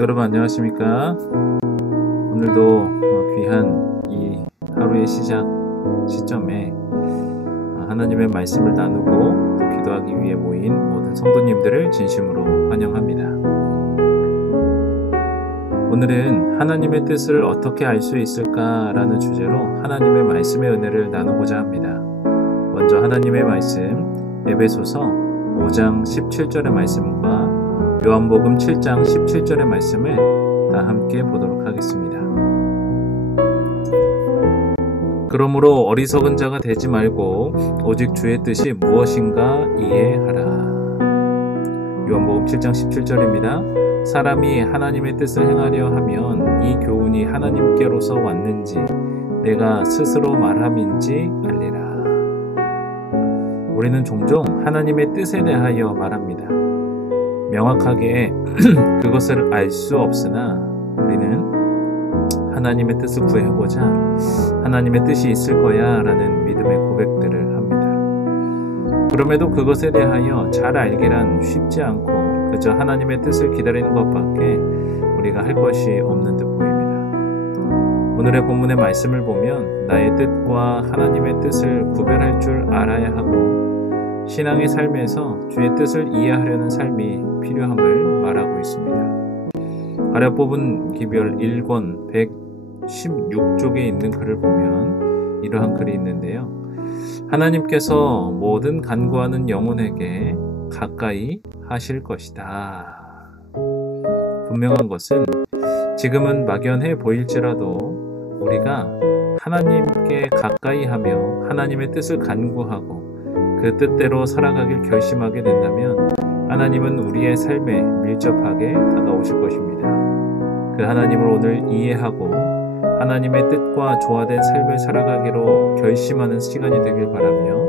여러분 안녕하십니까? 오늘도 귀한 이 하루의 시점에 하나님의 말씀을 나누고 또 기도하기 위해 모인 모든 성도님들을 진심으로 환영합니다. 오늘은 하나님의 뜻을 어떻게 알 수 있을까라는 주제로 하나님의 말씀의 은혜를 나누고자 합니다. 먼저 하나님의 말씀 에베소서 5장 17절의 말씀과 요한복음 7장 17절의 말씀을 다 함께 보도록 하겠습니다. 그러므로 어리석은 자가 되지 말고 오직 주의 뜻이 무엇인가 이해하라. 요한복음 7장 17절입니다. 사람이 하나님의 뜻을 행하려 하면 이 교훈이 하나님께로서 왔는지 내가 스스로 말함인지 알리라. 우리는 종종 하나님의 뜻에 대하여 말합니다. 명확하게 그것을 알 수 없으나 우리는 하나님의 뜻을 구해보자, 하나님의 뜻이 있을 거야 라는 믿음의 고백들을 합니다. 그럼에도 그것에 대하여 잘 알기란 쉽지 않고 그저 하나님의 뜻을 기다리는 것밖에 우리가 할 것이 없는 듯 보입니다. 오늘의 본문의 말씀을 보면 나의 뜻과 하나님의 뜻을 구별할 줄 알아야 하고 신앙의 삶에서 주의 뜻을 이해하려는 삶이 필요함을 말하고 있습니다. 가려 뽑은 기별 1권 116쪽에 있는 글을 보면 이러한 글이 있는데요. 하나님께서 모든 간구하는 영혼에게 가까이 하실 것이다. 분명한 것은 지금은 막연해 보일지라도 우리가 하나님께 가까이 하며 하나님의 뜻을 간구하고 그 뜻대로 살아가길 결심하게 된다면 하나님은 우리의 삶에 밀접하게 다가오실 것입니다. 그 하나님을 오늘 이해하고 하나님의 뜻과 조화된 삶을 살아가기로 결심하는 시간이 되길 바라며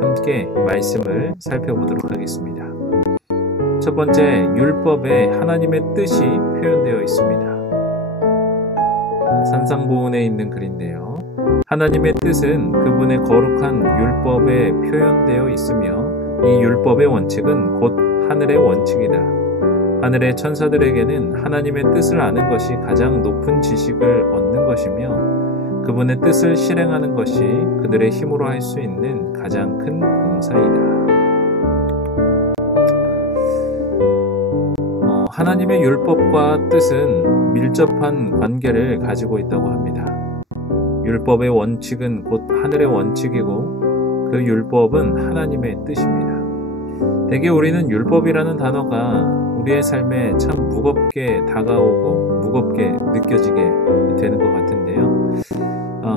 함께 말씀을 살펴보도록 하겠습니다. 첫 번째, 율법에 하나님의 뜻이 표현되어 있습니다. 산상보훈에 있는 글인데요. 하나님의 뜻은 그분의 거룩한 율법에 표현되어 있으며 이 율법의 원칙은 곧 하늘의 원칙이다. 하늘의 천사들에게는 하나님의 뜻을 아는 것이 가장 높은 지식을 얻는 것이며 그분의 뜻을 실행하는 것이 그들의 힘으로 할 수 있는 가장 큰 봉사이다. 하나님의 율법과 뜻은 밀접한 관계를 가지고 있다고 합니다. 율법의 원칙은 곧 하늘의 원칙이고 그 율법은 하나님의 뜻입니다. 대개 우리는 율법이라는 단어가 우리의 삶에 참 무겁게 다가오고 무겁게 느껴지게 되는 것 같은데요.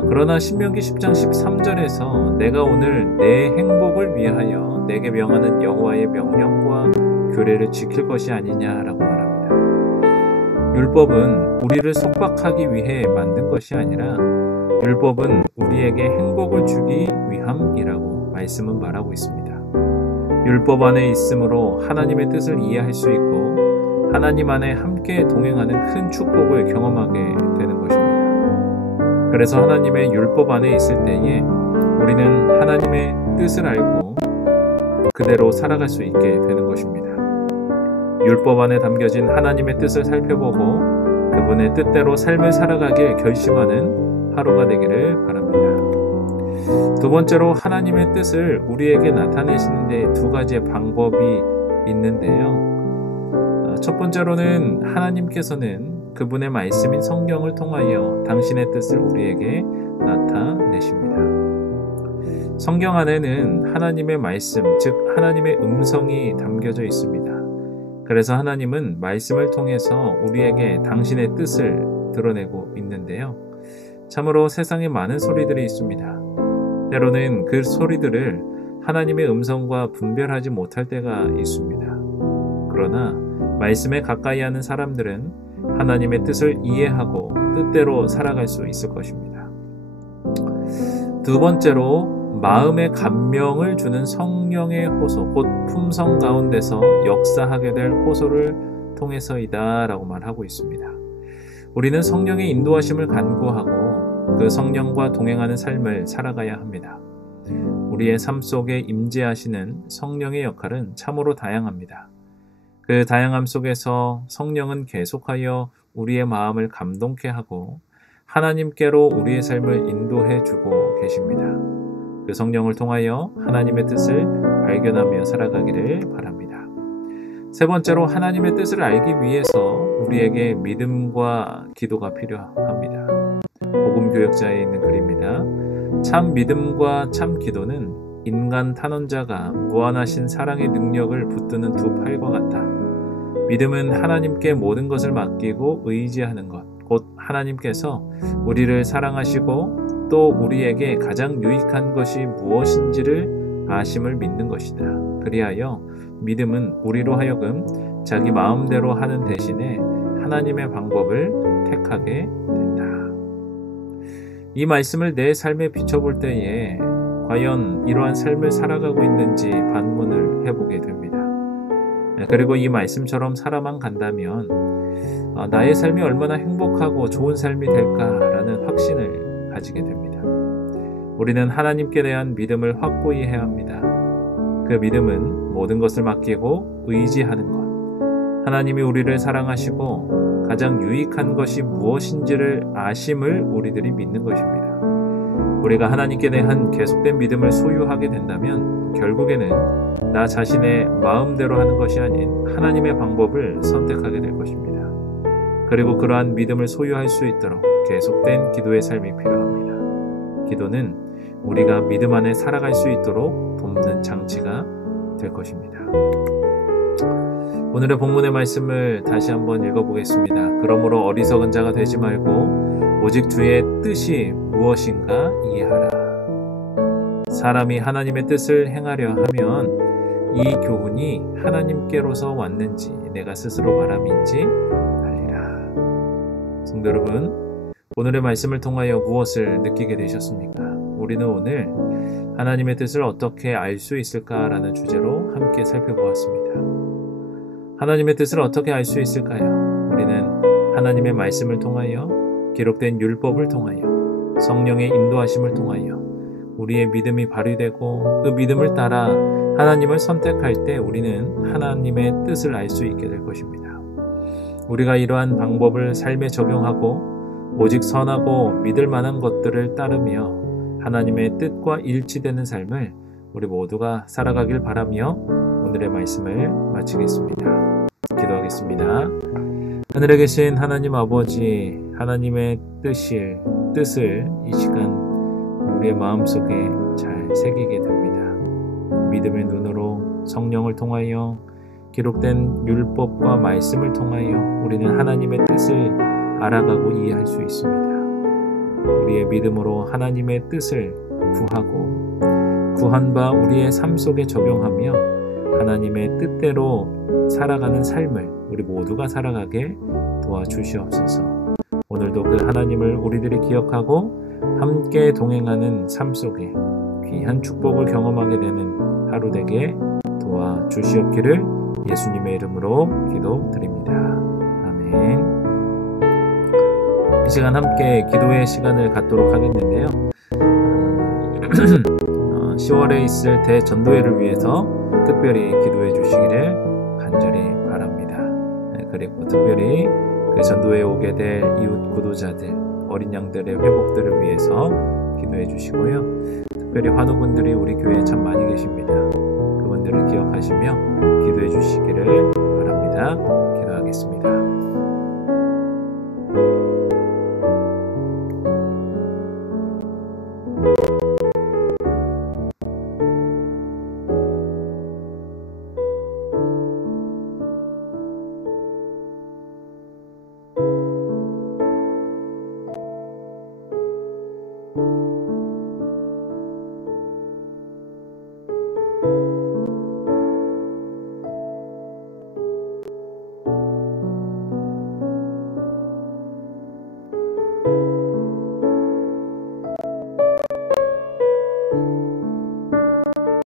그러나 신명기 10장 13절에서 내가 오늘 내 행복을 위하여 내게 명하는 여호와의 명령과 규례를 지킬 것이 아니냐라고 말합니다. 율법은 우리를 속박하기 위해 만든 것이 아니라 율법은 우리에게 행복을 주기 위함이라고 말씀은 말하고 있습니다. 율법 안에 있으므로 하나님의 뜻을 이해할 수 있고 하나님 안에 함께 동행하는 큰 축복을 경험하게 되는 것입니다. 그래서 하나님의 율법 안에 있을 때에 우리는 하나님의 뜻을 알고 그대로 살아갈 수 있게 되는 것입니다. 율법 안에 담겨진 하나님의 뜻을 살펴보고 그분의 뜻대로 삶을 살아가길 결심하는 하루가 되기를 바랍니다. 두 번째로 하나님의 뜻을 우리에게 나타내시는 데 두 가지의 방법이 있는데요. 첫 번째로는 하나님께서는 그분의 말씀인 성경을 통하여 당신의 뜻을 우리에게 나타내십니다. 성경 안에는 하나님의 말씀, 즉 하나님의 음성이 담겨져 있습니다. 그래서 하나님은 말씀을 통해서 우리에게 당신의 뜻을 드러내고 있는데요. 참으로 세상에 많은 소리들이 있습니다. 때로는 그 소리들을 하나님의 음성과 분별하지 못할 때가 있습니다. 그러나 말씀에 가까이 하는 사람들은 하나님의 뜻을 이해하고 뜻대로 살아갈 수 있을 것입니다. 두 번째로 마음의 감명을 주는 성령의 호소, 곧 품성 가운데서 역사하게 될 호소를 통해서이다 라고 말하고 있습니다. 우리는 성령의 인도하심을 간구하고 그 성령과 동행하는 삶을 살아가야 합니다. 우리의 삶 속에 임재하시는 성령의 역할은 참으로 다양합니다. 그 다양함 속에서 성령은 계속하여 우리의 마음을 감동케 하고 하나님께로 우리의 삶을 인도해 주고 계십니다. 그 성령을 통하여 하나님의 뜻을 발견하며 살아가기를 바랍니다. 세 번째로 하나님의 뜻을 알기 위해서 우리에게 믿음과 기도가 필요합니다. 복음교역자에 있는 글입니다. 참 믿음과 참 기도는 인간 탄원자가 무한하신 사랑의 능력을 붙드는 두 팔과 같다. 믿음은 하나님께 모든 것을 맡기고 의지하는 것, 곧 하나님께서 우리를 사랑하시고 또 우리에게 가장 유익한 것이 무엇인지를 아심을 믿는 것이다. 그리하여 믿음은 우리로 하여금 자기 마음대로 하는 대신에 하나님의 방법을 택하게 된다. 이 말씀을 내 삶에 비춰볼 때에 과연 이러한 삶을 살아가고 있는지 반문을 해보게 됩니다. 그리고 이 말씀처럼 살아만 간다면 나의 삶이 얼마나 행복하고 좋은 삶이 될까라는 확신을 가지게 됩니다. 우리는 하나님께 대한 믿음을 확고히 해야 합니다. 그 믿음은 모든 것을 맡기고 의지하는 것, 하나님이 우리를 사랑하시고 가장 유익한 것이 무엇인지를 아심을 우리들이 믿는 것입니다. 우리가 하나님께 대한 계속된 믿음을 소유하게 된다면 결국에는 나 자신의 마음대로 하는 것이 아닌 하나님의 방법을 선택하게 될 것입니다. 그리고 그러한 믿음을 소유할 수 있도록 계속된 기도의 삶이 필요합니다. 기도는 우리가 믿음 안에 살아갈 수 있도록 돕는 장치가 될 것입니다. 오늘의 본문의 말씀을 다시 한번 읽어보겠습니다. 그러므로 어리석은 자가 되지 말고 오직 주의 뜻이 무엇인가 이해하라. 사람이 하나님의 뜻을 행하려 하면 이 교훈이 하나님께로서 왔는지 내가 스스로 말함인지 알리라. 성도 여러분, 오늘의 말씀을 통하여 무엇을 느끼게 되셨습니까? 우리는 오늘 하나님의 뜻을 어떻게 알 수 있을까라는 주제로 함께 살펴보았습니다. 하나님의 뜻을 어떻게 알 수 있을까요? 우리는 하나님의 말씀을 통하여 기록된 율법을 통하여 성령의 인도하심을 통하여 우리의 믿음이 발휘되고 그 믿음을 따라 하나님을 선택할 때 우리는 하나님의 뜻을 알 수 있게 될 것입니다. 우리가 이러한 방법을 삶에 적용하고 오직 선하고 믿을 만한 것들을 따르며 하나님의 뜻과 일치되는 삶을 우리 모두가 살아가길 바라며 오늘의 말씀을 마치겠습니다. 기도하겠습니다. 하늘에 계신 하나님 아버지, 하나님의 뜻을 이 시간 우리의 마음속에 잘 새기게 됩니다. 믿음의 눈으로 성령을 통하여 기록된 율법과 말씀을 통하여 우리는 하나님의 뜻을 알아가고 이해할 수 있습니다. 우리의 믿음으로 하나님의 뜻을 구하고 구한 바 우리의 삶 속에 적용하며 하나님의 뜻대로 살아가는 삶을 우리 모두가 살아가게 도와주시옵소서. 오늘도 그 하나님을 우리들이 기억하고 함께 동행하는 삶 속에 귀한 축복을 경험하게 되는 하루 되게 도와주시옵기를 예수님의 이름으로 기도드립니다. 아멘. 이 시간 함께 기도의 시간을 갖도록 하겠는데요. 10월에 있을 대전도회를 위해서 특별히 기도해 주시기를 간절히 바랍니다. 그리고 특별히 그 전도회에 오게 될 이웃 구도자들, 어린 양들의 회복들을 위해서 기도해 주시고요. 특별히 환우분들이 우리 교회에 참 많이 계십니다. 그분들을 기억하시며 기도해 주시기를 바랍니다. 기도하겠습니다.